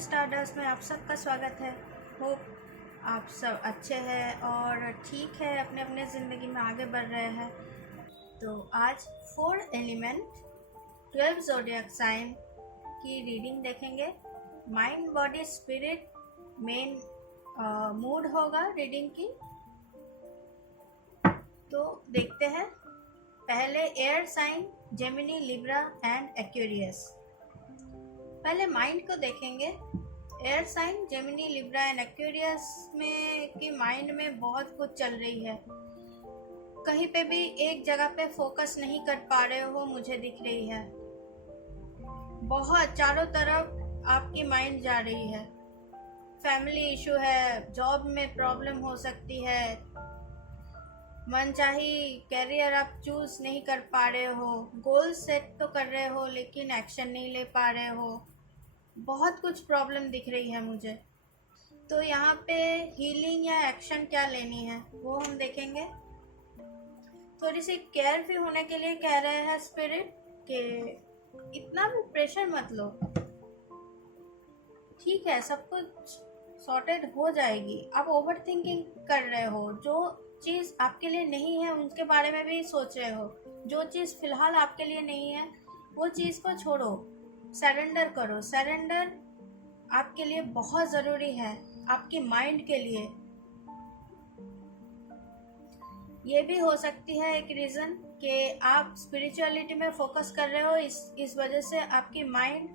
Stardust में आप सबका स्वागत है। होप आप सब अच्छे हैं और ठीक है, अपने अपने ज़िंदगी में आगे बढ़ रहे हैं। तो आज 4 एलिमेंट 12 ज़ोडिएक साइन की रीडिंग देखेंगे। Mind, body, spirit main mood होगा रीडिंग की। तो देखते हैं। पहले air sign Gemini, Libra and Aquarius. पहले माइंड को देखेंगे। Air sign Gemini, Libra and Aquarius में कि माइंड में बहुत कुछ चल रही है। कहीं पे भी एक जगह पे फोकस नहीं कर पा रहे हो, मुझे दिख रही है। बहुत चारों तरफ आपकी माइंड जा रही है। फैमिली इशू है, जॉब में प्रॉब्लम हो सकती है, मनचाही कैरियर आप चूज नहीं कर पा रहे हो, गोल सेट तो कर रहे हो लेकिन एक्शन नहीं ले पा रहे हो। बहुत कुछ प्रॉब्लम दिख रही है मुझे। तो यहाँ पे हीलिंग या एक्शन क्या लेनी है वो हम देखेंगे। थोड़ी सी केयर भी होने के लिए कह रहे हैं स्पिरिट कि इतना भी प्रेशर मत लो, ठीक है, सब कुछ सॉर्टेड हो जाएगी। आप ओवर थिंकिंग कर रहे हो, जो चीज़ आपके लिए नहीं है उसके बारे में भी सोच रहे हो। जो चीज़ फिलहाल आपके लिए नहीं है वो चीज़ को छोड़ो, सरेंडर करो। सरेंडर आपके लिए बहुत ज़रूरी है, आपकी माइंड के लिए। ये भी हो सकती है एक रीज़न कि आप स्पिरिचुअलिटी में फोकस कर रहे हो, इस वजह से आपकी माइंड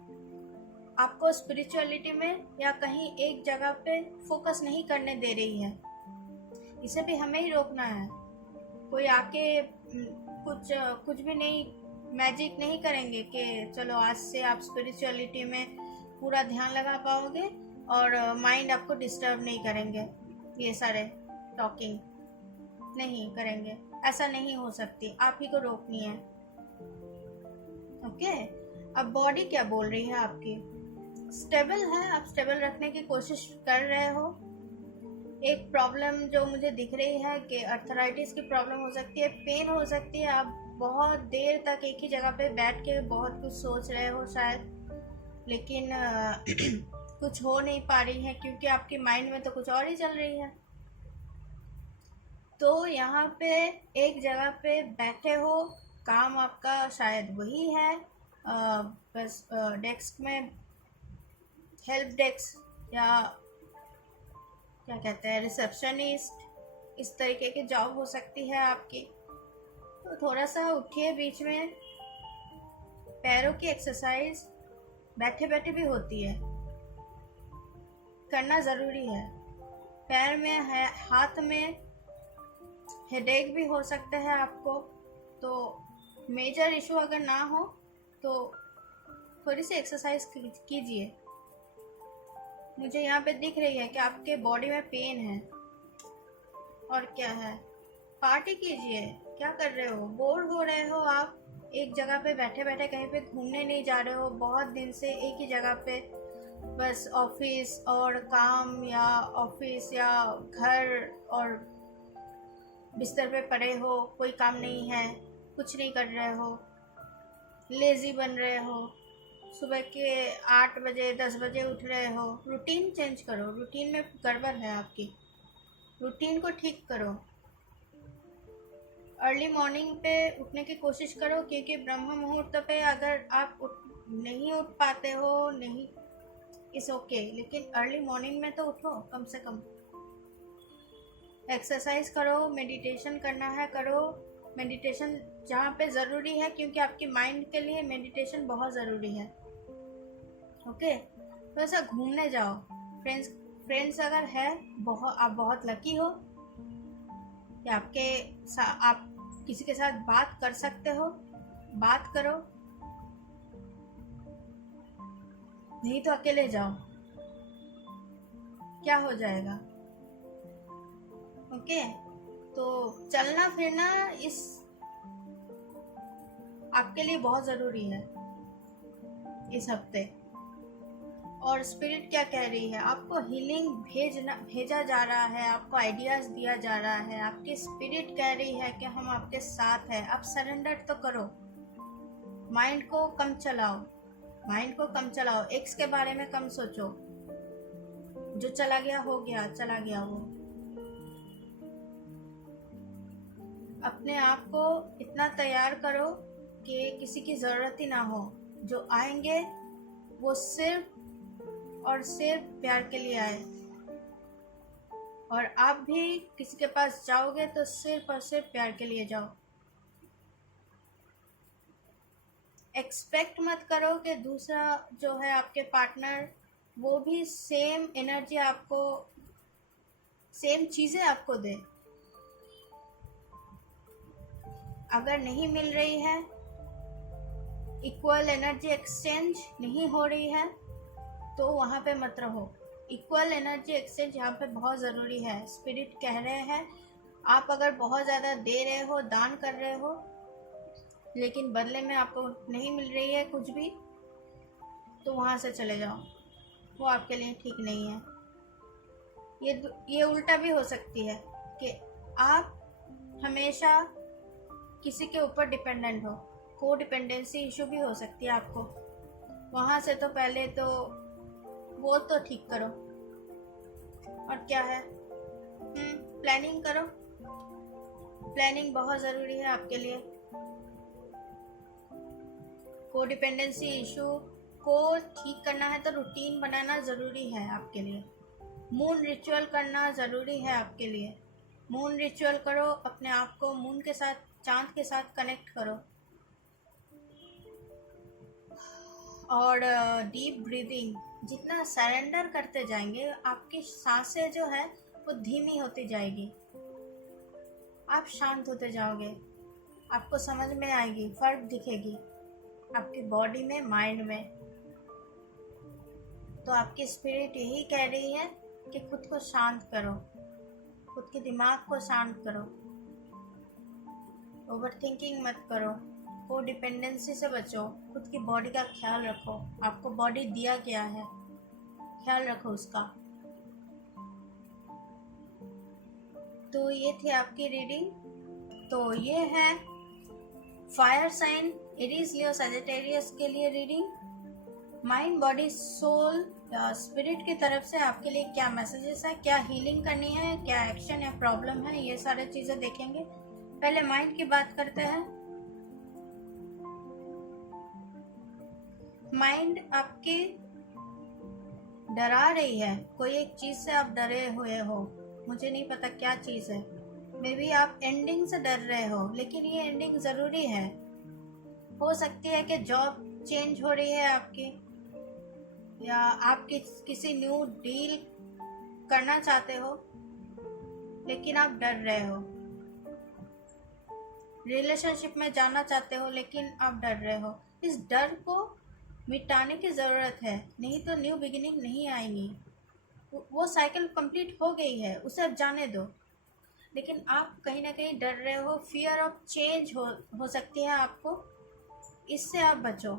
आपको स्पिरिचुअलिटी में या कहीं एक जगह पे फोकस नहीं करने दे रही है। इसे भी हमें ही रोकना है। कोई आके कुछ भी नहीं, मैजिक नहीं करेंगे कि चलो आज से आप स्पिरिचुअलिटी में पूरा ध्यान लगा पाओगे और माइंड आपको डिस्टर्ब नहीं करेंगे। ये सारे टॉकिंग नहीं करेंगे, ऐसा नहीं हो सकती, आप ही को रोकनी है। ओके, अब बॉडी क्या बोल रही है आपकी? स्टेबल है, आप स्टेबल रखने की कोशिश कर रहे हो। एक प्रॉब्लम जो मुझे दिख रही है कि अर्थराइटिस की प्रॉब्लम हो सकती है, पेन हो सकती है। आप बहुत देर तक एक ही जगह पे बैठ के बहुत कुछ सोच रहे हो शायद, लेकिन कुछ हो नहीं पा रही है क्योंकि आपकी माइंड में तो कुछ और ही चल रही है। तो यहाँ पे एक जगह पे बैठे हो, काम आपका शायद वही है, बस डेस्क में हेल्प डेस्क या क्या कहते हैं रिसेप्शनिस्ट, इस तरीके की जॉब हो सकती है आपकी। तो थोड़ा सा उठिए, बीच में पैरों की एक्सरसाइज बैठे बैठे भी होती है, करना ज़रूरी है। पैर में है, हाथ में हेडेक भी हो सकता है आपको। तो मेजर इशू अगर ना हो तो थोड़ी सी एक्सरसाइज कीजिए। मुझे यहाँ पे दिख रही है कि आपके बॉडी में पेन है। और क्या है, पार्टी कीजिए। क्या कर रहे हो? बोर हो रहे हो आप? एक जगह पे बैठे बैठे कहीं पे घूमने नहीं जा रहे हो, बहुत दिन से एक ही जगह पे बस ऑफिस और काम या ऑफिस या घर और बिस्तर पे पड़े हो, कोई काम नहीं है, कुछ नहीं कर रहे हो, लेजी बन रहे हो, सुबह के 8 बजे 10 बजे उठ रहे हो। रूटीन चेंज करो, रूटीन में गड़बड़ है आपकी, रूटीन को ठीक करो। अर्ली मॉर्निंग पे उठने की कोशिश करो, क्योंकि ब्रह्म मुहूर्त पे अगर आप नहीं उठ पाते हो, नहीं इस ओके, लेकिन अर्ली मॉर्निंग में तो उठो कम से कम। एक्सरसाइज करो, मेडिटेशन करना है करो। मेडिटेशन जहाँ पे ज़रूरी है, क्योंकि आपकी माइंड के लिए मेडिटेशन बहुत ज़रूरी है। ओके, तो ऐसा घूमने जाओ। फ्रेंड्स अगर है, आप बहुत लकी हो कि आप किसी के साथ बात कर सकते हो, बात करो, नहीं तो अकेले जाओ, क्या हो जाएगा। ओके, तो चलना फिरना इस आपके लिए बहुत ज़रूरी है इस हफ्ते। और स्पिरिट क्या कह रही है? आपको हीलिंग भेजा जा रहा है, आपको आइडियाज़ दिया जा रहा है। आपकी स्पिरिट कह रही है कि हम आपके साथ हैं। आप सरेंडर तो करो, माइंड को कम चलाओ, एक्स के बारे में कम सोचो। जो चला गया हो गया, चला गया वो। अपने आप को इतना तैयार करो कि किसी की ज़रूरत ही ना हो। जो आएंगे वो सिर्फ और सिर्फ प्यार के लिए आए, और आप भी किसी के पास जाओगे तो सिर्फ और सिर्फ प्यार के लिए जाओ। एक्सपेक्ट मत करो कि दूसरा जो है आपके पार्टनर वो भी सेम एनर्जी आपको, सेम चीज़ें आपको दे। अगर नहीं मिल रही है, इक्वल एनर्जी एक्सचेंज नहीं हो रही है, तो वहाँ पे मत रहो। इक्वल एनर्जी एक्सचेंज यहाँ पे बहुत ज़रूरी है। स्पिरिट कह रहे हैं आप अगर बहुत ज़्यादा दे रहे हो, दान कर रहे हो, लेकिन बदले में आपको नहीं मिल रही है कुछ भी, तो वहाँ से चले जाओ। वो आपके लिए ठीक नहीं है। ये उल्टा भी हो सकती है कि आप हमेशा किसी के ऊपर डिपेंडेंट हो। को डिपेंडेंसी इशू भी हो सकती है आपको। वहाँ से तो पहले तो वो तो ठीक करो। और क्या है, प्लानिंग करो। प्लानिंग बहुत ज़रूरी है आपके लिए। को डिपेंडेंसी इशू को ठीक करना है तो रूटीन बनाना ज़रूरी है आपके लिए। मून रिचुअल करना ज़रूरी है आपके लिए। मून रिचुअल करो, अपने आप को मून के साथ, चांद के साथ कनेक्ट करो। और डीप ब्रीदिंग, जितना सरेंडर करते जाएंगे आपकी सांसें जो है वो धीमी होती जाएगी। आप शांत होते जाओगे, आपको समझ में आएगी, फर्क दिखेगी आपकी बॉडी में, माइंड में। तो आपकी स्पिरिट यही कह रही है कि खुद को शांत करो, खुद के दिमाग को शांत करो। ओवर थिंकिंग मत करो, को डिपेंडेंसी से बचो, खुद की बॉडी का ख्याल रखो। आपको बॉडी दिया गया है, ख्याल रखो उसका। तो ये थी आपकी रीडिंग। तो ये है fire sign Aries, Leo, Sagittarius के लिए reading. Mind, body, soul, spirit की तरफ से आपके लिए क्या मैसेजेस है, क्या हीलिंग करनी है, क्या एक्शन या प्रॉब्लम है, ये सारी चीजें देखेंगे। पहले माइंड की बात करते हैं। माइंड आपकी डरा रही है, कोई एक चीज से आप डरे हुए हो, मुझे नहीं पता क्या चीज है। मे बी आप एंडिंग से डर रहे हो, लेकिन ये एंडिंग जरूरी है। हो सकती है कि जॉब चेंज हो रही है आपकी, या आप किसी न्यू डील करना चाहते हो लेकिन आप डर रहे हो। रिलेशनशिप में जाना चाहते हो लेकिन आप डर रहे हो। इस डर को मिटाने की ज़रूरत है, नहीं तो न्यू बिगिनिंग नहीं आएंगी। वो साइकिल कंप्लीट हो गई है, उसे अब जाने दो। लेकिन आप कहीं ना कहीं डर रहे हो, फियर ऑफ चेंज हो सकती है आपको, इससे आप बचो।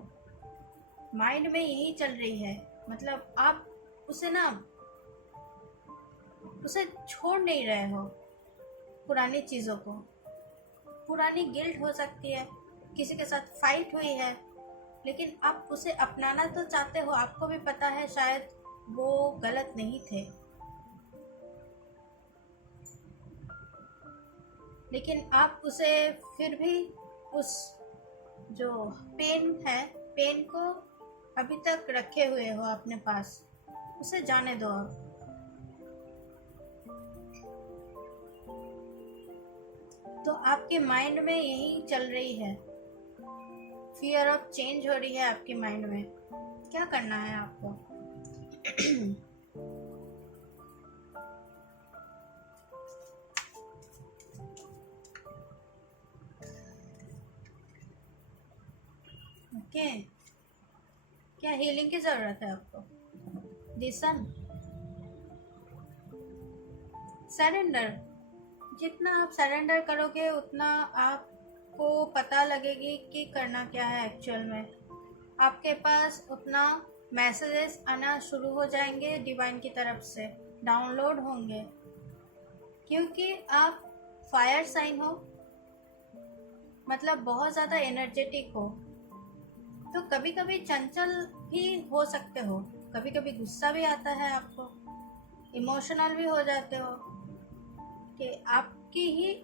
माइंड में यही चल रही है, मतलब आप उसे छोड़ नहीं रहे हो, पुरानी चीज़ों को। पुरानी गिल्ट हो सकती है, किसी के साथ फाइट हुई है, लेकिन आप उसे अपनाना तो चाहते हो। आपको भी पता है शायद वो गलत नहीं थे, लेकिन आप उसे फिर भी, उस जो पेन है, पेन को अभी तक रखे हुए हो अपने पास, उसे जाने दो आप। तो आपके माइंड में यही चल रही है, फियर ऑफ चेंज हो रही है आपके माइंड में। क्या करना है आपको? ओके, क्या हीलिंग की जरूरत है आपको? Listen, surrender. जितना आप सरेंडर करोगे उतना आपको पता लगेगी कि करना क्या है एक्चुअल में। आपके पास उतना मैसेजेस आना शुरू हो जाएंगे, डिवाइन की तरफ से डाउनलोड होंगे, क्योंकि आप फायर साइन हो, मतलब बहुत ज़्यादा एनर्जेटिक हो। तो कभी कभी चंचल भी हो सकते हो, कभी कभी गुस्सा भी आता है आपको, इमोशनल भी हो जाते हो कि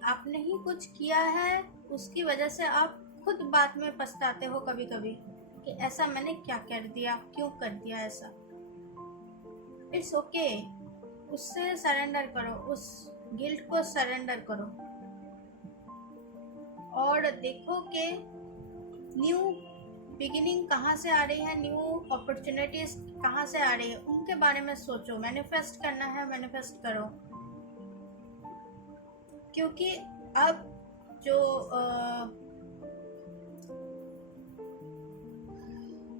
आपने ही कुछ किया है, उसकी वजह से आप खुद बाद में पछताते हो कभी कभी कि ऐसा मैंने क्या कर दिया, क्यों कर दिया ऐसा। इट्स ओके, उससे सरेंडर करो, उस गिल्ट को सरेंडर करो और देखो कि न्यू बिगिनिंग कहाँ से आ रही है, न्यू अपॉर्चुनिटीज कहाँ से आ रही है, उनके बारे में सोचो। मैनिफेस्ट करना है, मैनिफेस्ट करो, क्योंकि अब जो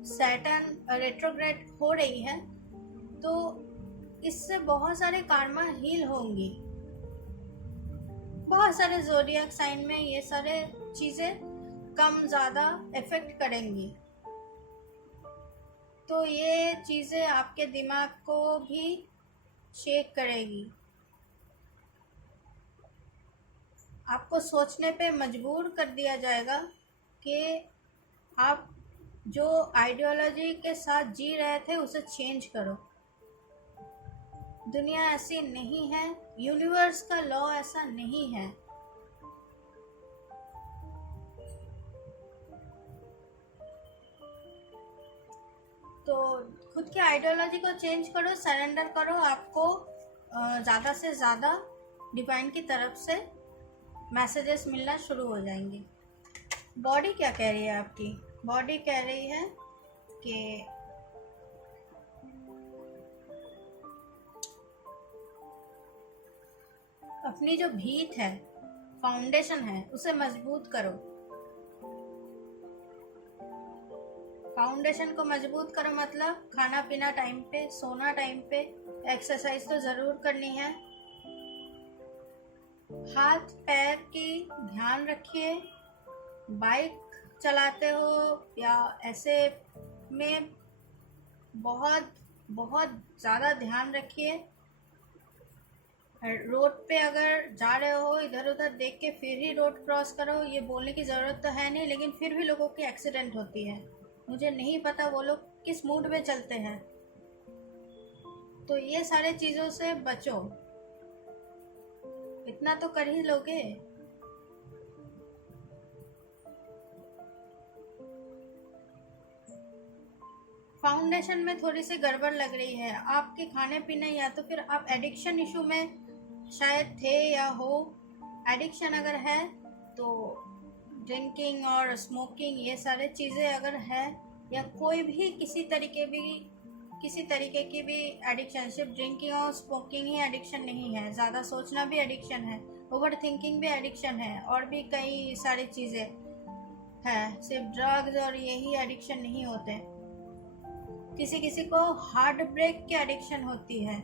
सैटर्न रेट्रोग्रेड हो रही है तो इससे बहुत सारे कार्मा हील होंगी। बहुत सारे ज़ोडिएक साइन में ये सारे चीज़ें कम ज़्यादा इफेक्ट करेंगी। तो ये चीज़ें आपके दिमाग को भी शेक करेगी, आपको सोचने पे मजबूर कर दिया जाएगा कि आप जो आइडियोलॉजी के साथ जी रहे थे उसे चेंज करो। दुनिया ऐसी नहीं है, यूनिवर्स का लॉ ऐसा नहीं है। तो खुद की आइडियोलॉजी को चेंज करो, सरेंडर करो, आपको ज़्यादा से ज़्यादा डिवाइन की तरफ से मैसेजेस मिलना शुरू हो जाएंगे। बॉडी क्या कह रही है आपकी? बॉडी कह रही है कि अपनी जो भीत है, फाउंडेशन है, उसे मजबूत करो। फाउंडेशन को मजबूत करो मतलब खाना पीना टाइम पे, सोना टाइम पे, एक्सरसाइज तो ज़रूर करनी है। हाथ पैर की ध्यान रखिए। बाइक चलाते हो या ऐसे में बहुत बहुत ज़्यादा ध्यान रखिए। रोड पे अगर जा रहे हो इधर उधर देख के फिर ही रोड क्रॉस करो। ये बोलने की ज़रूरत तो है नहीं, लेकिन फिर भी लोगों की एक्सीडेंट होती है। मुझे नहीं पता वो लोग किस मूड में चलते हैं। तो ये सारे चीज़ों से बचो, इतना तो कर ही लोगे। फाउंडेशन में थोड़ी सी गड़बड़ लग रही है आपके खाने पीने, या तो फिर आप एडिक्शन इशू में शायद थे या हो। एडिक्शन अगर है तो ड्रिंकिंग और स्मोकिंग ये सारे चीज़ें अगर है, या कोई भी किसी तरीके की भी एडिक्शन, सिर्फ ड्रिंकिंग और स्मोकिंग ही एडिक्शन नहीं है। ज़्यादा सोचना भी एडिक्शन है, ओवर थिंकिंग भी एडिक्शन है, और भी कई सारी चीज़ें हैं। सिर्फ ड्रग्स और यही एडिक्शन नहीं होते। किसी किसी को हार्ट ब्रेक की एडिक्शन होती है।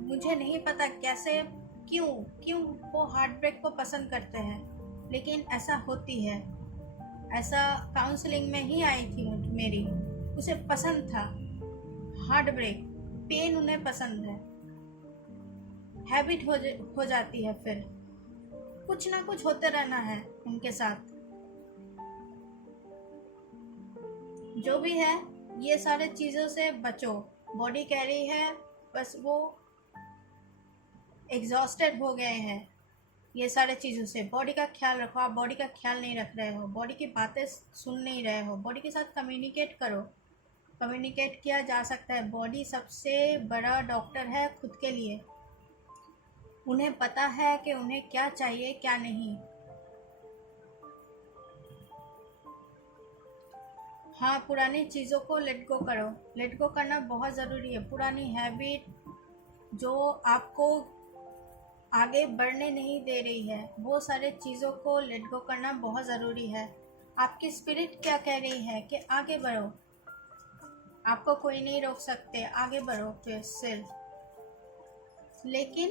मुझे नहीं पता कैसे, क्यों वो हार्ट ब्रेक को पसंद करते हैं, लेकिन ऐसा होती है। ऐसा काउंसलिंग में ही आई थी मेरी, उसे पसंद था हार्ट ब्रेक, पेन उन्हें पसंद है। हैबिट हो जाती है, फिर कुछ ना कुछ होते रहना है उनके साथ। जो भी है ये सारे चीज़ों से बचो। बॉडी कह रही है बस वो एग्जॉस्टेड हो गए हैं ये सारे चीज़ों से। बॉडी का ख्याल रखो। आप बॉडी का ख्याल नहीं रख रहे हो, बॉडी की बातें सुन नहीं रहे हो। बॉडी के साथ कम्युनिकेट करो। कम्युनिकेट किया जा सकता है। बॉडी सबसे बड़ा डॉक्टर है खुद के लिए। उन्हें पता है कि उन्हें क्या चाहिए क्या नहीं। हाँ, पुरानी चीज़ों को लेट गो करो। लेट गो करना बहुत ज़रूरी है। पुरानी हैबिट जो आपको आगे बढ़ने नहीं दे रही है, वो सारे चीज़ों को लेट गो करना बहुत ज़रूरी है। आपकी स्पिरिट क्या कह रही है कि आगे बढ़ो। आपको कोई नहीं रोक सकते, आगे बढ़ो फिर सिर्फ। लेकिन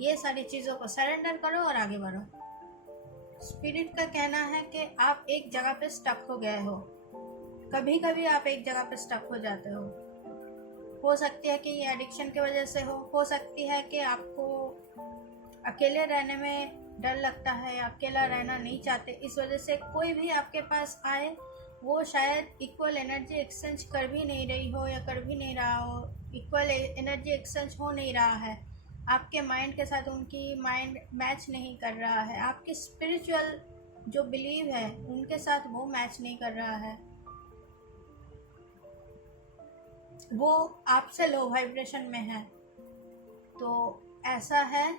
ये सारी चीज़ों को सरेंडर करो और आगे बढ़ो। स्पिरिट का कहना है कि आप एक जगह पे स्टक हो गए हो। कभी कभी आप एक जगह पे स्टक हो जाते हो सकती है कि ये एडिक्शन की वजह से हो सकती है कि आपको अकेले रहने में डर लगता है, अकेला रहना नहीं चाहते, इस वजह से कोई भी आपके पास आए वो शायद इक्वल एनर्जी एक्सचेंज कर भी नहीं रही हो या कर भी नहीं रहा हो, इक्वल एनर्जी एक्सचेंज हो नहीं रहा है, आपके माइंड के साथ उनकी माइंड मैच नहीं कर रहा है, आपकी स्पिरिचुअल जो बिलीव है उनके साथ वो मैच नहीं कर रहा है, वो आपसे लो वाइब्रेशन में है। तो ऐसा है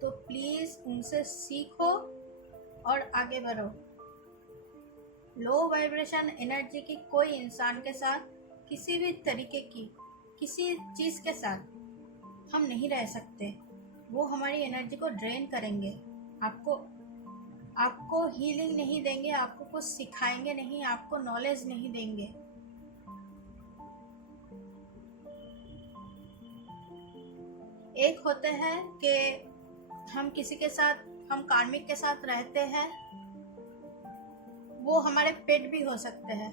तो प्लीज़ उनसे सीखो और आगे बढ़ो। लो वाइब्रेशन एनर्जी की कोई इंसान के साथ, किसी भी तरीके की किसी चीज़ के साथ हम नहीं रह सकते। वो हमारी एनर्जी को ड्रेन करेंगे, आपको हीलिंग नहीं देंगे, आपको कुछ सिखाएंगे नहीं, आपको नॉलेज नहीं देंगे। एक होते हैं कि हम किसी के साथ, हम कार्मिक के साथ रहते हैं, वो हमारे पेट भी हो सकते हैं,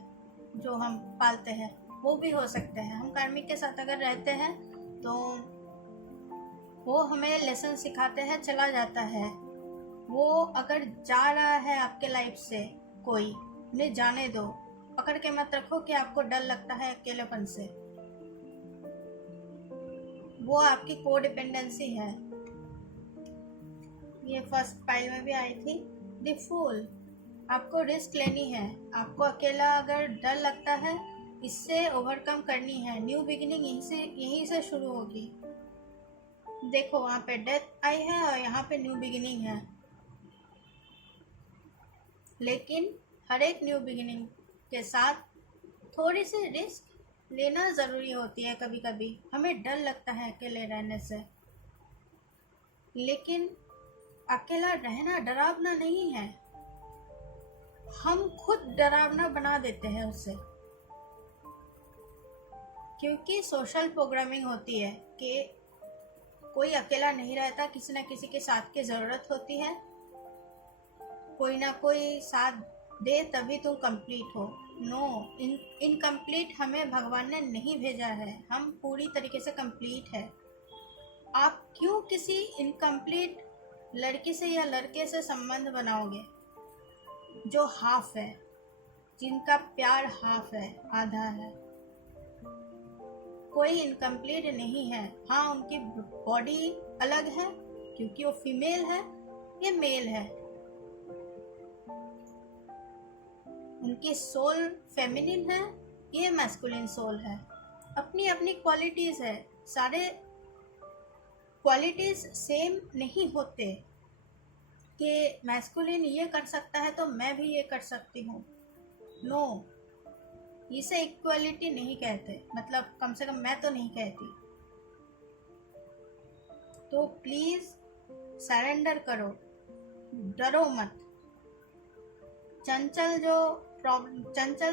जो हम पालते हैं वो भी हो सकते हैं। हम कार्मिक के साथ अगर रहते हैं तो वो हमें लेसन सिखाते हैं, चला जाता है। वो अगर जा रहा है आपके लाइफ से कोई, उन्हें जाने दो, पकड़ के मत रखो कि आपको डर लगता है अकेलेपन से। वो आपकी कोडिपेंडेंसी है। ये फर्स्ट पाइल में भी आई थी, द फूल। आपको रिस्क लेनी है, आपको अकेला अगर डर लगता है, इससे ओवरकम करनी है। न्यू बिगिनिंग यहीं से शुरू होगी। देखो वहाँ पे डेथ आई है और यहाँ पे न्यू बिगिनिंग है। लेकिन हर एक न्यू बिगिनिंग के साथ थोड़ी सी रिस्क लेना ज़रूरी होती है। कभी कभी हमें डर लगता है अकेले रहने से, लेकिन अकेला रहना डरावना नहीं है, हम खुद डरावना बना देते हैं उससे। क्योंकि सोशल प्रोग्रामिंग होती है कि कोई अकेला नहीं रहता, किसी न किसी के साथ की ज़रूरत होती है, कोई ना कोई साथ दे तभी तुम कंप्लीट हो। नो, इनकम्प्लीट हमें भगवान ने नहीं भेजा है, हम पूरी तरीके से कंप्लीट है। आप क्यों किसी इनकम्प्लीट लड़की से या लड़के से संबंध बनाओगे जो हाफ है, जिनका प्यार हाफ है, आधा है। कोई इनकम्प्लीट नहीं है। हाँ, उनकी बॉडी अलग है क्योंकि वो फीमेल है, ये मेल है। उनकी सोल फेमिनिन है, ये मैस्कुलिन सोल है। अपनी अपनी क्वालिटीज़ है। सारे क्वालिटीज़ सेम नहीं होते कि मैस्कुलिन ये कर सकता है तो मैं भी ये कर सकती हूँ। नो, इसे इक्वलिटी नहीं कहते, मतलब कम से कम मैं तो नहीं कहती। तो प्लीज़ सरेंडर करो, डरो मत। चंचल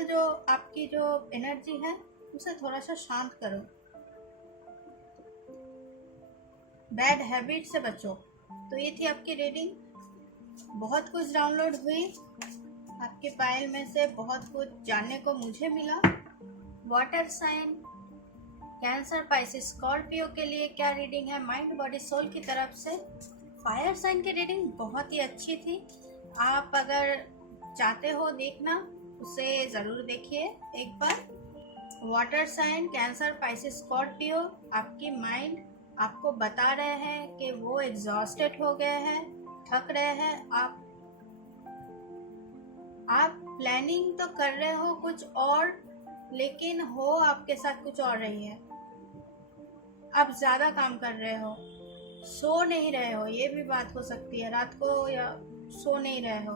जो आपकी जो एनर्जी है उसे थोड़ा सा शांत करो। बैड हैबिट से बचो। तो ये थी आपकी रीडिंग। बहुत कुछ डाउनलोड हुई आपके फाइल में से, बहुत कुछ जानने को मुझे मिला। Water sign, Cancer, Pisces, Scorpio के लिए क्या रीडिंग है माइंड बॉडी सोल की तरफ से। फायर साइन की रीडिंग बहुत ही अच्छी थी। आप अगर चाहते हो देखना, उसे ज़रूर देखिए एक बार। Water sign, Cancer, Pisces, Scorpio, आपकी माइंड आपको बता रहे हैं कि वो एग्जॉस्टेड हो गए हैं, थक रहे हैं। आप प्लानिंग तो कर रहे हो कुछ और, लेकिन हो आपके साथ कुछ और रही है। आप ज़्यादा काम कर रहे हो, सो नहीं रहे हो, ये भी बात हो सकती है। रात को या सो नहीं रहे हो।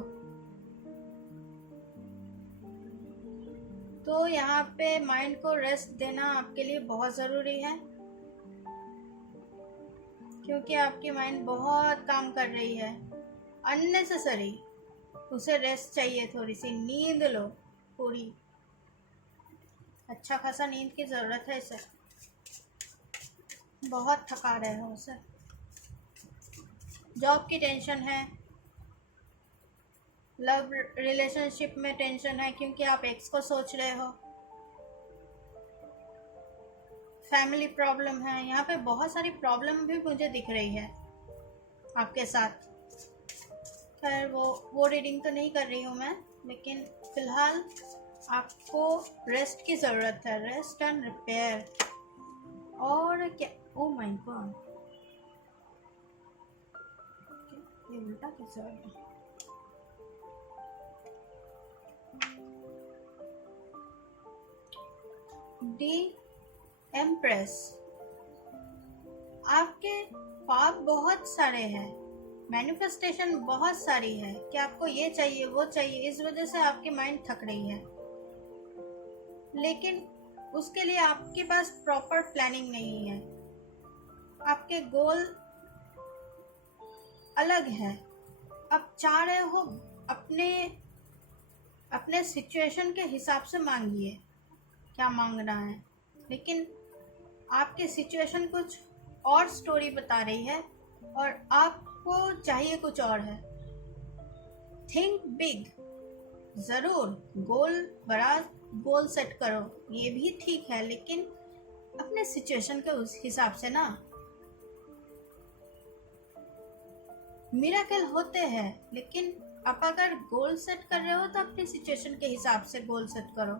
तो यहाँ पे माइंड को रेस्ट देना आपके लिए बहुत ज़रूरी है, क्योंकि आपकी माइंड बहुत काम कर रही है अननेसेसरी। उसे रेस्ट चाहिए, थोड़ी सी नींद लो पूरी। अच्छा खासा नींद की ज़रूरत है इसे, बहुत थका रहे हो उसे। जॉब की टेंशन है, लव रिलेशनशिप में टेंशन है क्योंकि आप एक्स को सोच रहे हो। फैमिली प्रॉब्लम है, यहाँ पे बहुत सारी प्रॉब्लम भी मुझे दिख रही है आपके साथ। खैर वो रीडिंग तो नहीं कर रही हूँ मैं, लेकिन फ़िलहाल आपको रेस्ट की ज़रूरत है, रेस्ट एंड रिपेयर। और क्या, ओ माय गॉड, ये उल्टा कैसे हो गया? डी एम्प्रेस, आपके पाप बहुत सारे हैं, मैनिफेस्टेशन बहुत सारी है कि आपको ये चाहिए वो चाहिए, इस वजह से आपकी माइंड थक रही है। लेकिन उसके लिए आपके पास प्रॉपर प्लानिंग नहीं है, आपके गोल अलग है। आप चाह रहे हो अपने अपने सिचुएशन के हिसाब से मांगिए क्या मांगना है, लेकिन आपकी सिचुएशन कुछ और स्टोरी बता रही है और आपको चाहिए कुछ और है। थिंक बिग, ज़रूर गोल, बड़ा गोल सेट करो, ये भी ठीक है, लेकिन अपने सिचुएशन के उस हिसाब से ना। मिरेकल होते हैं, लेकिन आप अगर गोल सेट कर रहे हो तो अपनी सिचुएशन के हिसाब से गोल सेट करो।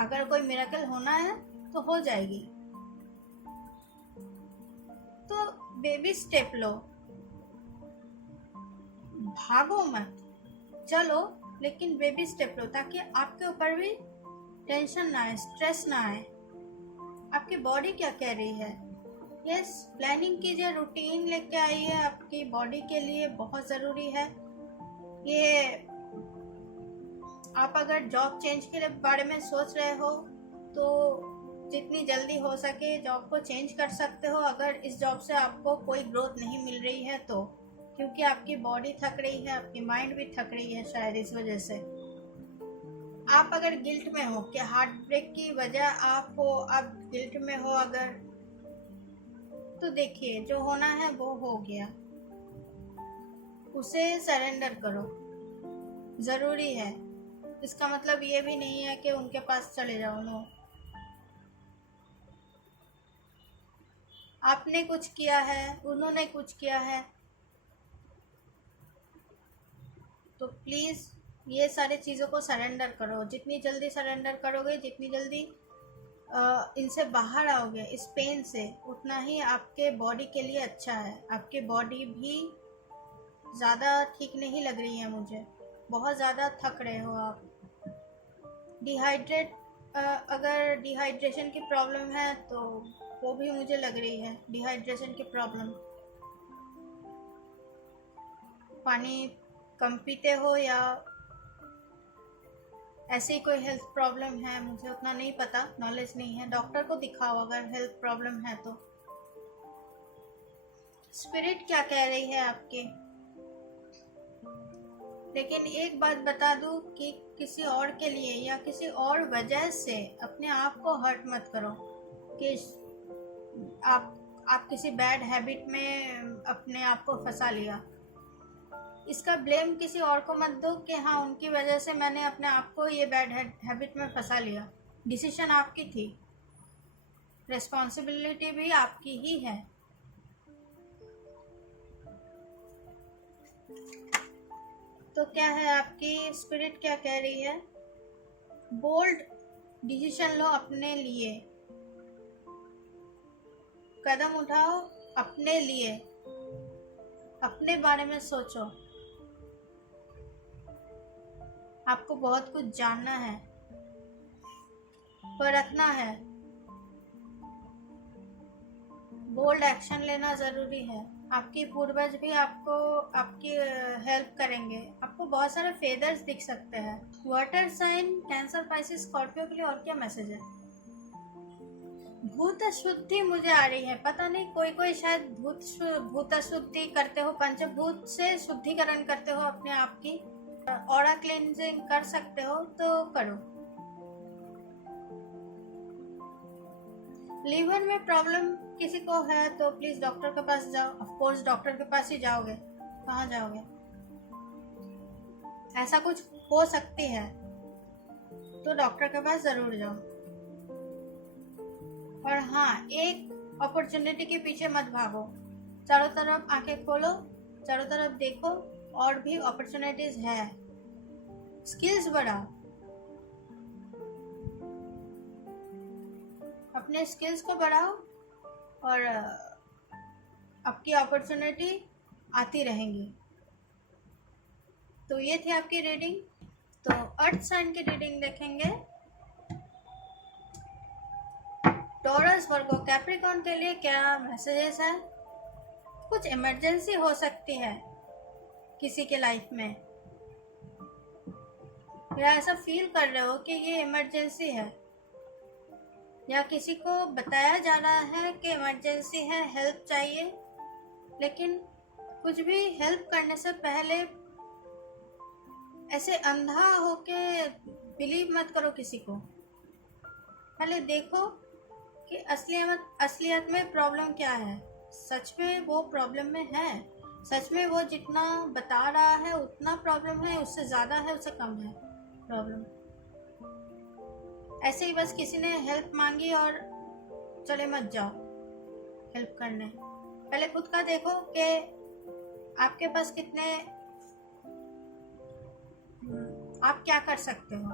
अगर कोई मिरेकल होना है तो हो जाएगी। तो बेबी स्टेप लो, भागो मत, चलो, लेकिन बेबी स्टेप लो, ताकि आपके ऊपर भी टेंशन ना आए, स्ट्रेस ना आए। आपकी बॉडी क्या कह रही है? यस, प्लानिंग कीजिए, रूटीन लेके आइए, आपकी बॉडी के लिए बहुत ज़रूरी है ये। आप अगर जॉब चेंज के बारे में सोच रहे हो तो जितनी जल्दी हो सके जॉब को चेंज कर सकते हो, अगर इस जॉब से आपको कोई ग्रोथ नहीं मिल रही है तो, क्योंकि आपकी बॉडी थक रही है, आपकी माइंड भी थक रही है शायद इस वजह से। आप अगर गिल्ट में हो कि हार्ट ब्रेक की वजह आप हो, आप गिल्ट में हो अगर, तो देखिए जो होना है वो हो गया, उसे सरेंडर करो, ज़रूरी है। इसका मतलब ये भी नहीं है कि उनके पास चले जाओ, नो। आपने कुछ किया है, उन्होंने कुछ किया है, तो प्लीज़ ये सारी चीज़ों को सरेंडर करो। जितनी जल्दी सरेंडर करोगे, जितनी जल्दी इनसे बाहर आओगे, इस पेन से, उतना ही आपके बॉडी के लिए अच्छा है। आपकी बॉडी भी ज़्यादा ठीक नहीं लग रही है मुझे, बहुत ज़्यादा थक रहे हो आप। अगर डिहाइड्रेशन की प्रॉब्लम है तो वो भी मुझे लग रही है, डिहाइड्रेशन की प्रॉब्लम। पानी कम पीते हो या ऐसी कोई हेल्थ प्रॉब्लम है, मुझे उतना नहीं पता, नॉलेज नहीं है। डॉक्टर को दिखाओ अगर हेल्थ प्रॉब्लम है तो। स्पिरिट क्या कह रही है आपके? लेकिन एक बात बता दूं कि किसी और के लिए या किसी और वजह से अपने आप को हर्ट मत करो कि आप किसी बैड हैबिट में अपने आप को फंसा लिया। इसका ब्लेम किसी और को मत दो कि हाँ उनकी वजह से मैंने अपने आप को ये बैड हैबिट में फंसा लिया। डिसीजन आपकी थी, रिस्पॉन्सिबिलिटी भी आपकी ही है। तो क्या है, आपकी स्पिरिट क्या कह रही है? बोल्ड डिसीजन लो अपने लिए, कदम उठाओ अपने लिए, अपने बारे में सोचो। आपको बहुत कुछ जानना है, परखना है, बोल्ड एक्शन लेना ज़रूरी है। आपकी पूर्वज भी आपकी हेल्प करेंगे। आपको बहुत सारे फेदर्स दिख सकते हैं। Water sign, Cancer, Pisces, Scorpio के लिए और क्या मैसेज है? भूत शुद्धि मुझे आ रही है, पता नहीं कोई शायद भूत शुद्धि करते हो, पंचभूत से शुद्धिकरण करते हो अपने आप की, ऑरा क्लेंजिंग कर सकते हो तो करो। लीवर में प्रॉब्लम किसी को है तो प्लीज डॉक्टर के पास जाओ। ऑफ कोर्स डॉक्टर के पास ही जाओगे, कहाँ जाओगे? ऐसा कुछ हो सकती है तो डॉक्टर के पास जरूर जाओ। और हाँ, एक अपॉर्चुनिटी के पीछे मत भागो, चारों तरफ आंखें खोलो, चारों तरफ देखो, और भी अपॉर्चुनिटीज है। स्किल्स बढ़ाओ, अपने स्किल्स को बढ़ाओ और आपकी अपॉर्चुनिटी आती रहेंगी। तो ये थी आपकी रीडिंग। तो अर्थ साइन की रीडिंग देखेंगे। टॉरस, वर्गो, कैप्रिकॉर्न के लिए क्या मैसेजेस है। कुछ इमरजेंसी हो सकती है किसी के लाइफ में, या ऐसा फील कर रहे हो कि ये इमरजेंसी है, या किसी को बताया जा रहा है कि इमरजेंसी है, हेल्प चाहिए। लेकिन कुछ भी हेल्प करने से पहले ऐसे अंधा होके बिलीव मत करो किसी को। पहले देखो कि असलियत में प्रॉब्लम क्या है। सच में वो प्रॉब्लम में है, सच में वो जितना बता रहा है उतना प्रॉब्लम है, उससे ज़्यादा है, उससे कम है प्रॉब्लम। ऐसे ही बस किसी ने हेल्प मांगी और चले मत जाओ हेल्प करने। पहले खुद का देखो कि आपके पास कितने, आप क्या कर सकते हो।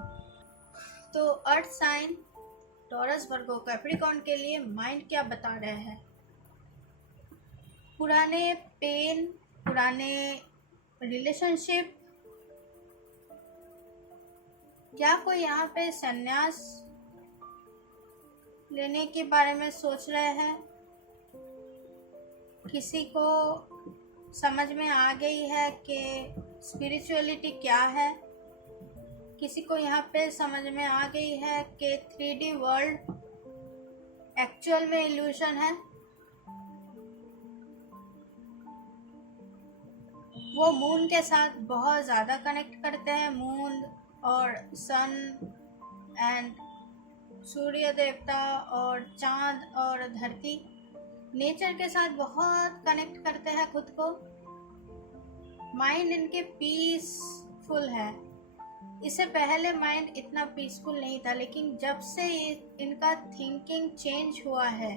तो अर्थ साइन टॉरस, वर्गो, कैप्रिकॉर्न के लिए माइंड क्या बता रहे हैं। पुराने पेन, पुराने रिलेशनशिप, क्या कोई यहाँ पे संन्यास लेने के बारे में सोच रहे हैं। किसी को समझ में आ गई है कि स्पिरिचुअलिटी क्या है। किसी को यहाँ पे समझ में आ गई है कि 3D वर्ल्ड एक्चुअल में इल्यूशन है। वो मून के साथ बहुत ज़्यादा कनेक्ट करते हैं। मून और सन एंड सूर्य देवता और चांद और धरती, नेचर के साथ बहुत कनेक्ट करते हैं खुद को। माइंड इनके पीसफुल है। इससे पहले माइंड इतना पीसफुल नहीं था, लेकिन जब से इनका थिंकिंग चेंज हुआ है,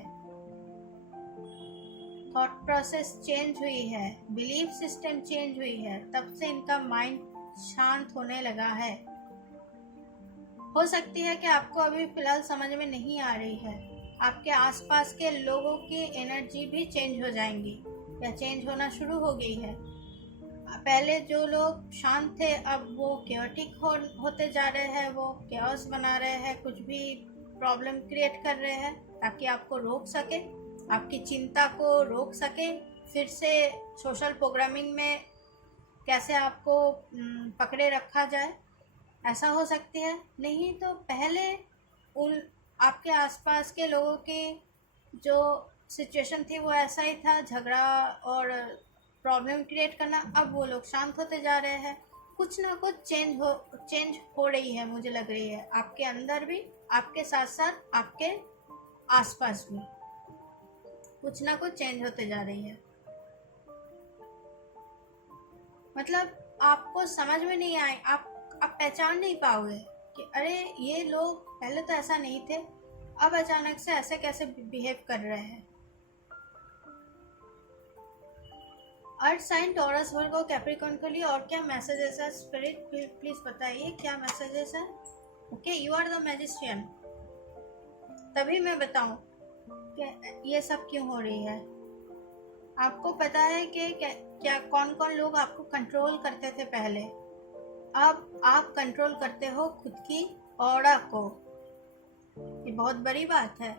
थॉट प्रोसेस चेंज हुई है, बिलीफ सिस्टम चेंज हुई है, तब से इनका माइंड शांत होने लगा है। हो सकती है कि आपको अभी फिलहाल समझ में नहीं आ रही है। आपके आसपास के लोगों की एनर्जी भी चेंज हो जाएंगी या चेंज होना शुरू हो गई है। पहले जो लोग शांत थे अब वो केओटिक होते जा रहे हैं, वो केओस बना रहे हैं, कुछ भी प्रॉब्लम क्रिएट कर रहे हैं ताकि आपको रोक सके, आपकी चिंता को रोक सके। फिर से सोशल प्रोग्रामिंग में कैसे आपको पकड़े रखा जाए, ऐसा हो सकती है। नहीं तो पहले उन आपके आसपास के लोगों की जो सिचुएशन थी वो ऐसा ही था, झगड़ा और प्रॉब्लम क्रिएट करना। अब वो लोग शांत होते जा रहे हैं। कुछ ना कुछ चेंज हो रही है, मुझे लग रही है आपके अंदर भी, आपके साथ साथ आपके आसपास भी कुछ ना कुछ चेंज होते जा रही है। मतलब आपको समझ में नहीं आए, आप पहचान नहीं पाओगे कि अरे ये लोग पहले तो ऐसा नहीं थे, अब अचानक से ऐसे कैसे बिहेव कर रहे हैं। अर्थ साइन टॉरस, वर्गो, कैप्रिकॉर्न के लिए और क्या मैसेजेस है। स्पिरिट प्लीज बताइए क्या मैसेजेस है। Okay, you are the magician. तभी मैं बताऊं कि ये सब क्यों हो रही है। आपको पता है कि क्या कौन कौन लोग आपको कंट्रोल करते थे पहले, अब आप कंट्रोल करते हो खुद की ऑरा को। ये बहुत बड़ी बात है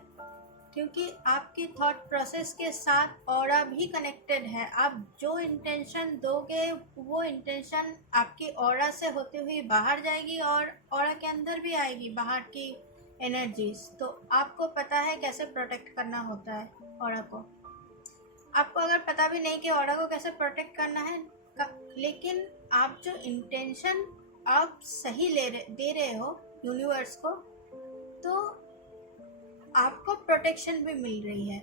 क्योंकि आपकी थॉट प्रोसेस के साथ ऑरा भी कनेक्टेड है। आप जो इंटेंशन दोगे वो इंटेंशन आपकी ऑरा से होते हुए बाहर जाएगी और ऑरा के अंदर भी आएगी बाहर की एनर्जीज। तो आपको पता है कैसे प्रोटेक्ट करना होता है ऑरा को। आपको अगर पता भी नहीं कि ऑरा को कैसे प्रोटेक्ट करना है, लेकिन आप जो इंटेंशन आप सही दे रहे हो यूनिवर्स को, तो आपको प्रोटेक्शन भी मिल रही है।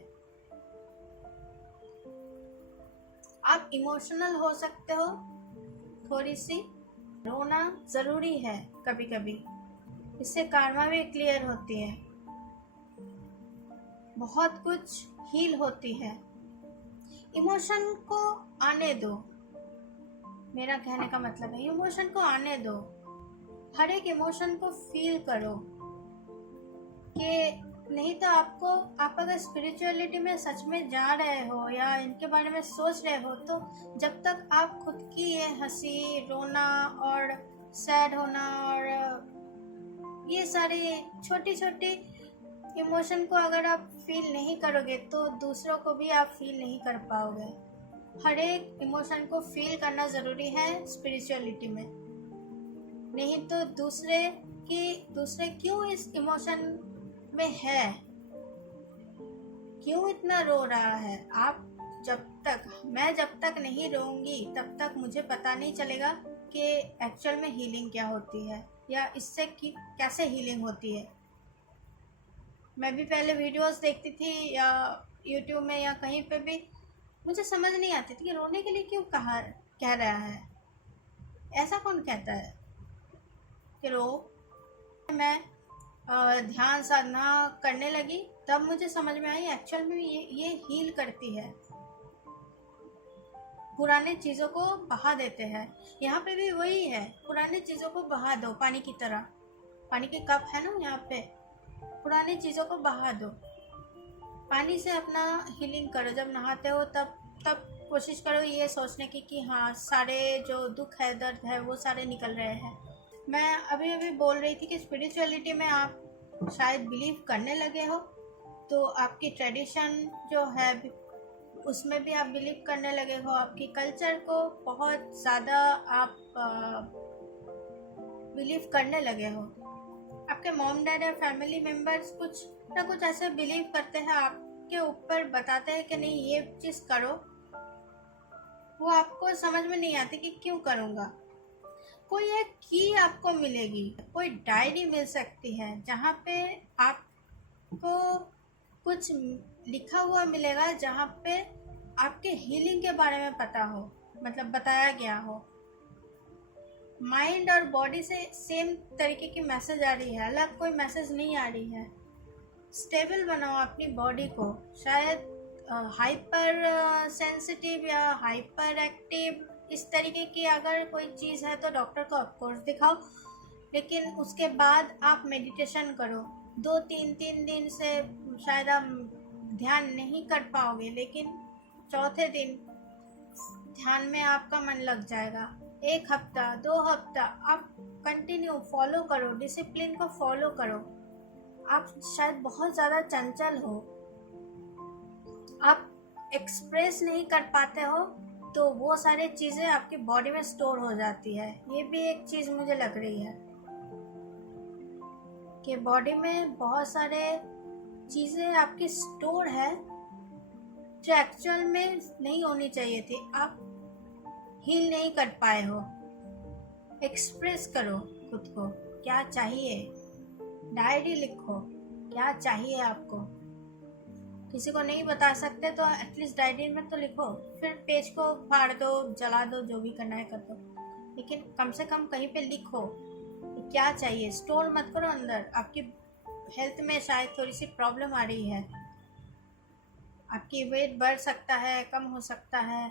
आप इमोशनल हो सकते हो, थोड़ी सी रोना जरूरी है कभी कभी, इससे कार्मा भी क्लियर होती है, बहुत कुछ हील होती है। इमोशन को आने दो, मेरा कहने का मतलब है इमोशन को आने दो। हर एक इमोशन को फील करो कि नहीं तो आपको, आप अगर स्पिरिचुअलिटी में सच में जा रहे हो या इनके बारे में सोच रहे हो, तो जब तक आप खुद की ये हंसी, रोना और सैड होना और ये सारी छोटी छोटी इमोशन को अगर आप फील नहीं करोगे तो दूसरों को भी आप फील नहीं कर पाओगे। हर एक इमोशन को फील करना ज़रूरी है स्पिरिचुअलिटी में, नहीं तो दूसरे क्यों इस इमोशन में है, क्यों इतना रो रहा है। आप मैं जब तक नहीं रोऊंगी तब तक मुझे पता नहीं चलेगा कि एक्चुअल में हीलिंग क्या होती है या इससे कैसे हीलिंग होती है। मैं भी पहले वीडियोस देखती थी या यूट्यूब में या कहीं पे भी, मुझे समझ नहीं आती थी कि रोने के लिए क्यों कह रहा है, ऐसा कौन कहता है कि रो। मैं ध्यान साधना करने लगी तब मुझे समझ में आई एक्चुअल में ये हील करती है, पुराने चीज़ों को बहा देते हैं। यहाँ पे भी वही है, पुराने चीज़ों को बहा दो, पानी की तरह। पानी के कप है ना यहाँ पे, पुरानी चीज़ों को बहा दो, पानी से अपना हीलिंग करो। जब नहाते हो तब कोशिश करो ये सोचने की कि हाँ, सारे जो दुख है, दर्द है, वो सारे निकल रहे हैं। मैं अभी बोल रही थी कि स्पिरिचुअलिटी में आप शायद बिलीव करने लगे हो, तो आपकी ट्रेडिशन जो है उसमें भी आप बिलीव करने लगे हो, आपकी कल्चर को बहुत ज़्यादा आप बिलीव करने लगे हो। आपके मॉम डैड या फैमिली मेम्बर्स कुछ ना कुछ ऐसे बिलीव करते हैं, आपके ऊपर बताते हैं कि नहीं ये चीज़ करो, वो आपको समझ में नहीं आती कि क्यों करूँगा। कोई एक की आपको मिलेगी, कोई डायरी मिल सकती है जहाँ पे आपको कुछ लिखा हुआ मिलेगा, जहाँ पे आपके हीलिंग के बारे में पता हो, मतलब बताया गया हो। माइंड और बॉडी से सेम तरीके की मैसेज आ रही है, अलग कोई मैसेज नहीं आ रही है। स्टेबल बनाओ अपनी बॉडी को। शायद हाइपर सेंसिटिव या हाइपर एक्टिव इस तरीके की अगर कोई चीज़ है तो डॉक्टर को ऑफकोर्स दिखाओ, लेकिन उसके बाद आप मेडिटेशन करो। 2-3 दिन से शायद आप ध्यान नहीं कर पाओगे, लेकिन चौथे दिन ध्यान में आपका मन लग जाएगा। 1 हफ्ता 2 हफ्ता आप कंटिन्यू फॉलो करो, डिसिप्लिन को फॉलो करो। आप शायद बहुत ज़्यादा चंचल हो, आप एक्सप्रेस नहीं कर पाते हो, तो वो सारी चीज़ें आपकी बॉडी में स्टोर हो जाती है। ये भी एक चीज़ मुझे लग रही है कि बॉडी में बहुत सारे चीज़ें आपकी स्टोर है जो एक्चुअल में नहीं होनी चाहिए थी। आप हील नहीं कर पाए हो। एक्सप्रेस करो खुद को, क्या चाहिए, डायरी लिखो क्या चाहिए आपको। किसी को नहीं बता सकते तो एटलीस्ट डायरी में तो लिखो, फिर पेज को फाड़ दो, जला दो, जो भी करना है कर दो, लेकिन कम से कम कहीं पे लिखो कि क्या चाहिए। स्टोर मत करो अंदर। आपकी हेल्थ में शायद थोड़ी सी प्रॉब्लम आ रही है, आपकी वेट बढ़ सकता है, कम हो सकता है,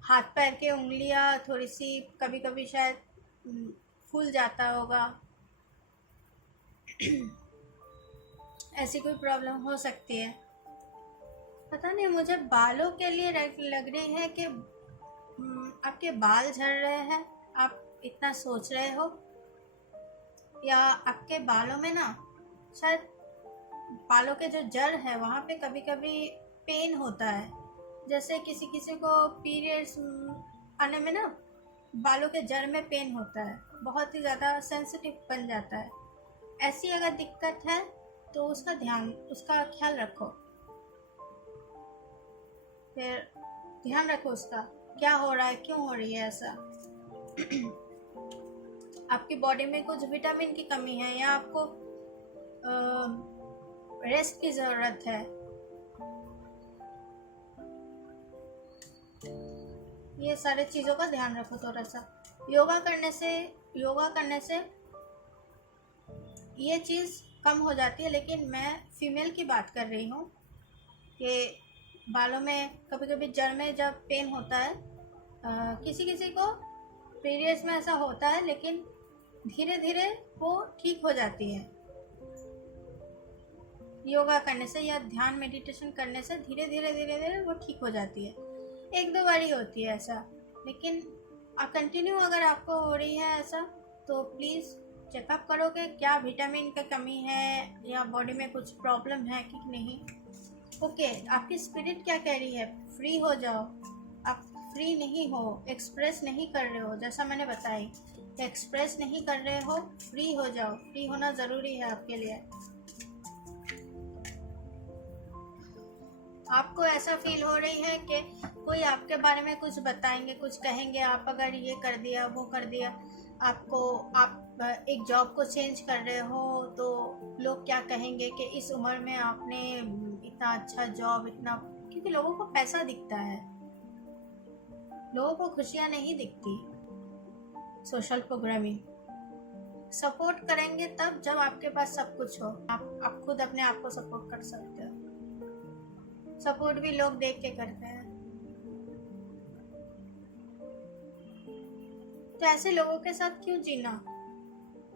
हाथ पैर के उंगलियां थोड़ी सी कभी कभी शायद फूल जाता होगा ऐसी कोई प्रॉब्लम हो सकती है। पता नहीं, मुझे बालों के लिए लग रही है कि आपके बाल झड़ रहे हैं, आप इतना सोच रहे हो, या आपके बालों में ना शायद बालों के जो जड़ है वहाँ पे कभी कभी पेन होता है। जैसे किसी किसी को पीरियड्स आने में ना बालों के जड़ में पेन होता है, बहुत ही ज़्यादा सेंसिटिव बन जाता है। ऐसी अगर दिक्कत है तो उसका ख्याल रखो, फिर ध्यान रखो उसका, क्या हो रहा है, क्यों हो रही है ऐसा। आपकी बॉडी में कुछ विटामिन की कमी है या आपको रेस्ट की ज़रूरत है। ये सारे चीज़ों का ध्यान रखो थोड़ा सा। योगा करने से ये चीज़ कम हो जाती है, लेकिन मैं फीमेल की बात कर रही हूँ कि बालों में कभी कभी जड़ में जब पेन होता है, किसी किसी को पीरियड्स में ऐसा होता है, लेकिन धीरे धीरे वो ठीक हो जाती है। योगा करने से या ध्यान मेडिटेशन करने से धीरे धीरे वो ठीक हो जाती है। एक दो बार ही होती है ऐसा, लेकिन कंटिन्यू अगर आपको हो रही है ऐसा तो प्लीज़ चेकअप करो कि क्या विटामिन की कमी है या बॉडी में कुछ प्रॉब्लम है कि नहीं। ओके, आपकी स्पिरिट क्या कह रही है? फ्री हो जाओ। आप फ्री नहीं हो, एक्सप्रेस नहीं कर रहे हो, जैसा मैंने बताई, एक्सप्रेस नहीं कर रहे हो, फ्री हो जाओ। फ्री होना ज़रूरी है आपके लिए। आपको ऐसा फील हो रही है कि कोई आपके बारे में कुछ बताएंगे, कुछ कहेंगे, आप अगर ये कर दिया वो कर दिया, आप एक जॉब को चेंज कर रहे हो तो लोग क्या कहेंगे कि इस उम्र में आपने इतना अच्छा जॉब, इतना, क्योंकि लोगों को पैसा दिखता है, लोगों को खुशियाँ नहीं दिखती। सोशल प्रोग्रामिंग सपोर्ट करेंगे तब जब आपके पास सब कुछ हो, आप खुद अपने आप को सपोर्ट कर सकते हो। सपोर्ट भी लोग देख के करते हैं। तो ऐसे लोगों के साथ क्यों जीना?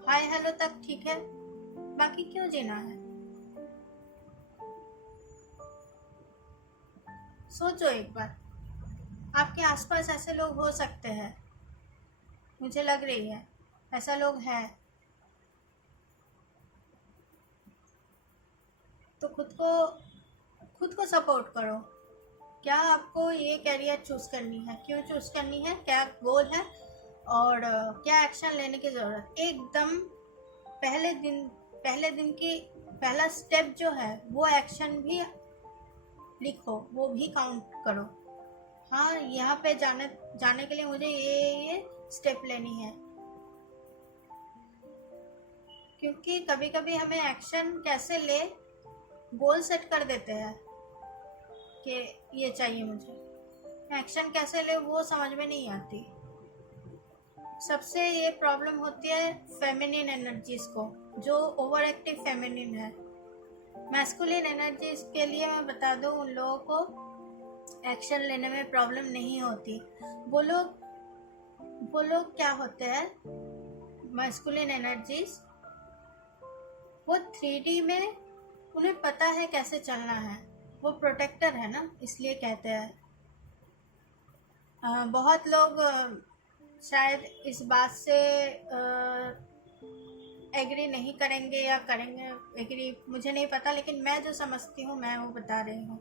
हाय हेलो तक ठीक है, बाकी क्यों जीना है? सोचो एक बार, आपके आसपास ऐसे लोग हो सकते हैं, मुझे लग रही है ऐसा लोग हैं। तो खुद को सपोर्ट करो। क्या आपको ये कैरियर चूज करनी है, क्यों चूज करनी है, क्या गोल है और क्या एक्शन लेने की ज़रूरत। एकदम पहले दिन की पहला स्टेप जो है वो एक्शन भी लिखो, वो भी काउंट करो। हाँ, यहाँ पे जाने के लिए मुझे ये स्टेप लेनी है, क्योंकि कभी कभी हमें एक्शन कैसे ले, गोल सेट कर देते हैं कि ये चाहिए मुझे, एक्शन कैसे ले वो समझ में नहीं आती। सबसे ये प्रॉब्लम होती है फेमिनिन एनर्जीज को, जो ओवर एक्टिव फेमिनिन है। मैस्कुलिन एनर्जीज के लिए मैं बता दूं, उन लोगों को एक्शन लेने में प्रॉब्लम नहीं होती। वो लोग क्या होते हैं, मैस्कुलिन एनर्जीज, वो 3D में उन्हें पता है कैसे चलना है, वो प्रोटेक्टर है ना, इसलिए कहते हैं। बहुत लोग शायद इस बात से एग्री नहीं करेंगे या करेंगे एग्री, मुझे नहीं पता, लेकिन मैं जो समझती हूँ मैं वो बता रही हूँ।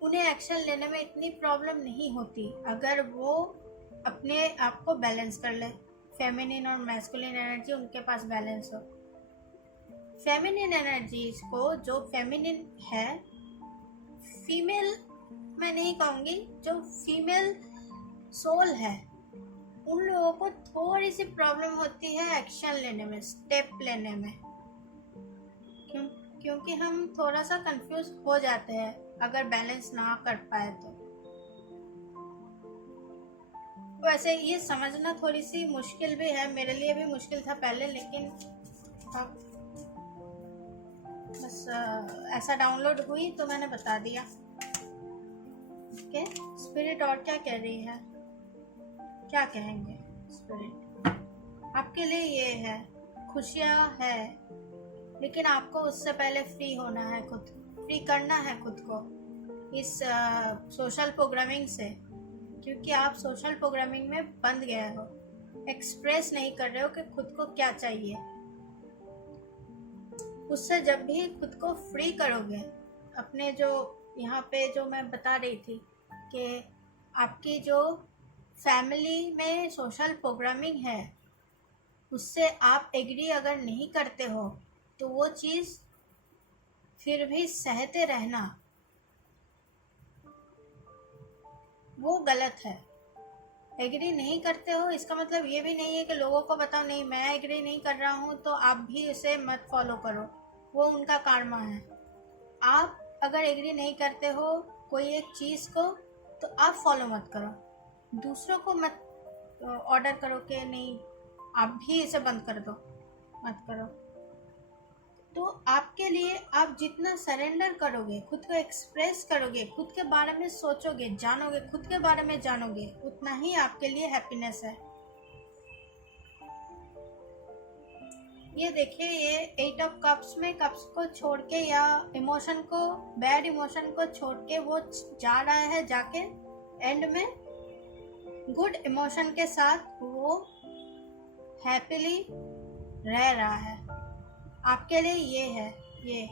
उन्हें एक्शन लेने में इतनी प्रॉब्लम नहीं होती अगर वो अपने आप को बैलेंस कर ले। फेमिनिन और मैस्कुलिन एनर्जी उनके पास बैलेंस हो। फेमिनिन एनर्जीज को, जो फेमिनिन है, फीमेल मैं नहीं कहूँगी, जो फीमेल सोल है, उन लोगों को थोड़ी सी प्रॉब्लम होती है एक्शन लेने में, स्टेप लेने में। क्योंकि हम थोड़ा सा कंफ्यूज हो जाते हैं अगर बैलेंस ना कर पाए तो। वैसे ये समझना थोड़ी सी मुश्किल भी है, मेरे लिए भी मुश्किल था पहले, लेकिन अब बस ऐसा डाउनलोड हुई तो मैंने बता दिया। ओके, स्पिरिट और क्या कह रही है, क्या कहेंगे स्पिरिट आपके लिए? ये है, खुशियाँ है, लेकिन आपको उससे पहले फ्री होना है, खुद फ्री करना है खुद को इस सोशल प्रोग्रामिंग से, क्योंकि आप सोशल प्रोग्रामिंग में बंद गए हो, एक्सप्रेस नहीं कर रहे हो कि खुद को क्या चाहिए। उससे जब भी खुद को फ्री करोगे, अपने जो यहाँ पे जो मैं बता रही थी कि आपकी जो फैमिली में सोशल प्रोग्रामिंग है उससे आप एग्री अगर नहीं करते हो तो वो चीज़ फिर भी सहते रहना वो गलत है। एग्री नहीं करते हो इसका मतलब ये भी नहीं है कि लोगों को बताओ नहीं मैं एग्री नहीं कर रहा हूँ तो आप भी उसे मत फॉलो करो, वो उनका कार्मा है। आप अगर एग्री नहीं करते हो कोई एक चीज़ को तो आप फॉलो मत करो, दूसरों को मत ऑर्डर करो कि नहीं आप भी इसे बंद कर दो, मत करो। तो आपके लिए आप जितना सरेंडर करोगे, खुद को एक्सप्रेस करोगे, खुद के बारे में सोचोगे, जानोगे, खुद के बारे में जानोगे, उतना ही आपके लिए हैप्पीनेस है। ये देखिए, ये 8 ऑफ कप्स में कप्स को छोड़ के या इमोशन को, बैड इमोशन को छोड़ के वो जा रहा है, जाके एंड में गुड इमोशन के साथ वो हैप्पीली रह रहा है। आपके लिए ये है ये,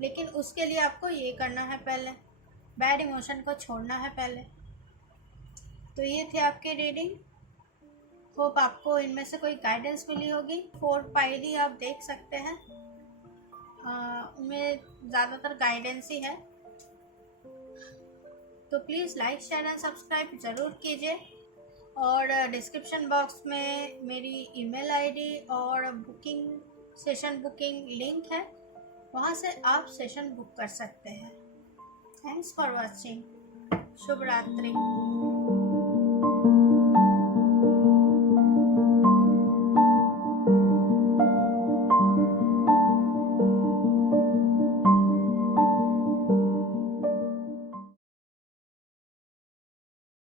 लेकिन उसके लिए आपको ये करना है, पहले बैड इमोशन को छोड़ना है पहले। तो ये थे आपकी रीडिंग। होप आपको इनमें से कोई गाइडेंस मिली होगी। 4 पाइली आप देख सकते हैं, उनमें ज़्यादातर गाइडेंस ही है। तो please like share and subscribe ज़रूर कीजिए। और डिस्क्रिप्शन बॉक्स में मेरी ईमेल आईडी और सेशन बुकिंग लिंक है, वहाँ से आप सेशन बुक कर सकते हैं। Thanks for watching. शुभ रात्रि।